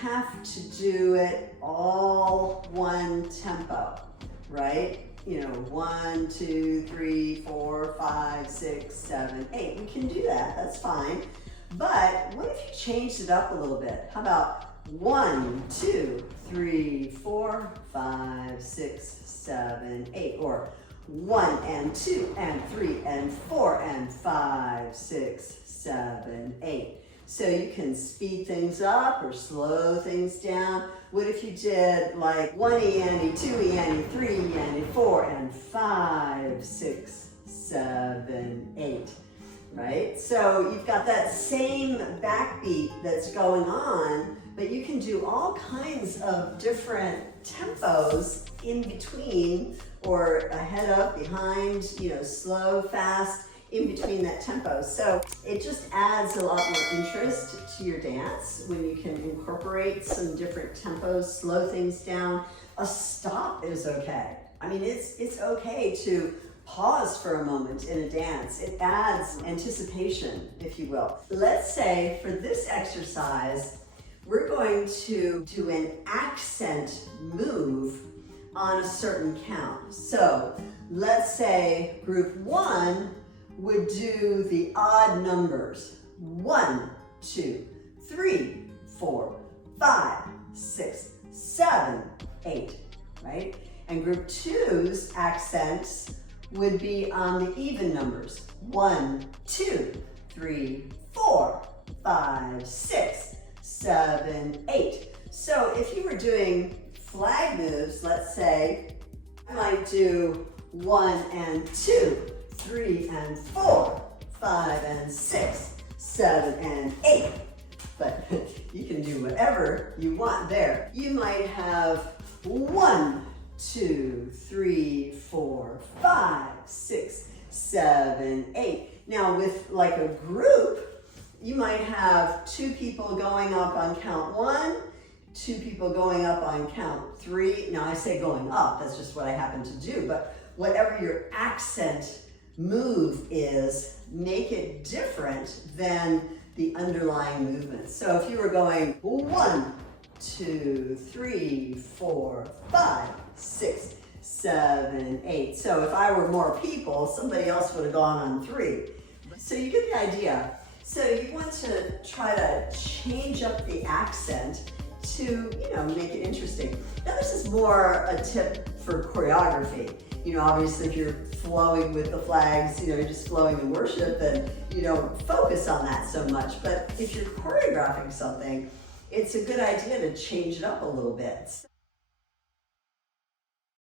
have to do it all one tempo, right? You know, 1, 2, 3, 4, 5, 6, 7, 8. We can do that, that's fine. But what if you changed it up a little bit? How about 1, 2, 3, 4, 5, 6, 7, 8, or 1 and 2 and 3 and 4 and 5, 6, 7, 8. So you can speed things up or slow things down. What if you did like 1 E, 2 E, 3 E, 4 and 5, 6, 7, 8. Right? So you've got that same backbeat that's going on, but you can do all kinds of different tempos in between, or ahead of, behind, you know, slow, fast, in between that tempo. So it just adds a lot more interest to your dance when you can incorporate some different tempos, slow things down. A stop is okay. I mean, it's okay to pause for a moment in a dance. It adds anticipation, if you will. Let's say for this exercise, we're going to do an accent move on a certain count. So let's say group 1 would do the odd numbers. 1, 2, 3, 4, 5, 6, 7, 8, right? And group 2's accents would be on the even numbers. 1, 2, 3, 4, 5, 6, 7, 8. So if you were doing flag moves, let's say, I might do 1 and 2, 3 and 4, 5 and 6, 7 and 8. But you can do whatever you want there. You might have 1, 2, 3, 4, 5, 6, 7, 8. Now with like a group, you might have 2 people going up on count 1, 2 people going up on count 3. Now I say going up, that's just what I happen to do, but whatever your accent move is, make it different than the underlying movement. So if you were going 1, 2, 3, 4, 5, 6, 7, 8. So if I were more people, somebody else would have gone on 3. So you get the idea. So you want to try to change up the accent to, you know, make it interesting. Now this is more a tip for choreography. You know, obviously if you're flowing with the flags, you know, you're just flowing in worship, and you don't focus on that so much. But if you're choreographing something, it's a good idea to change it up a little bit.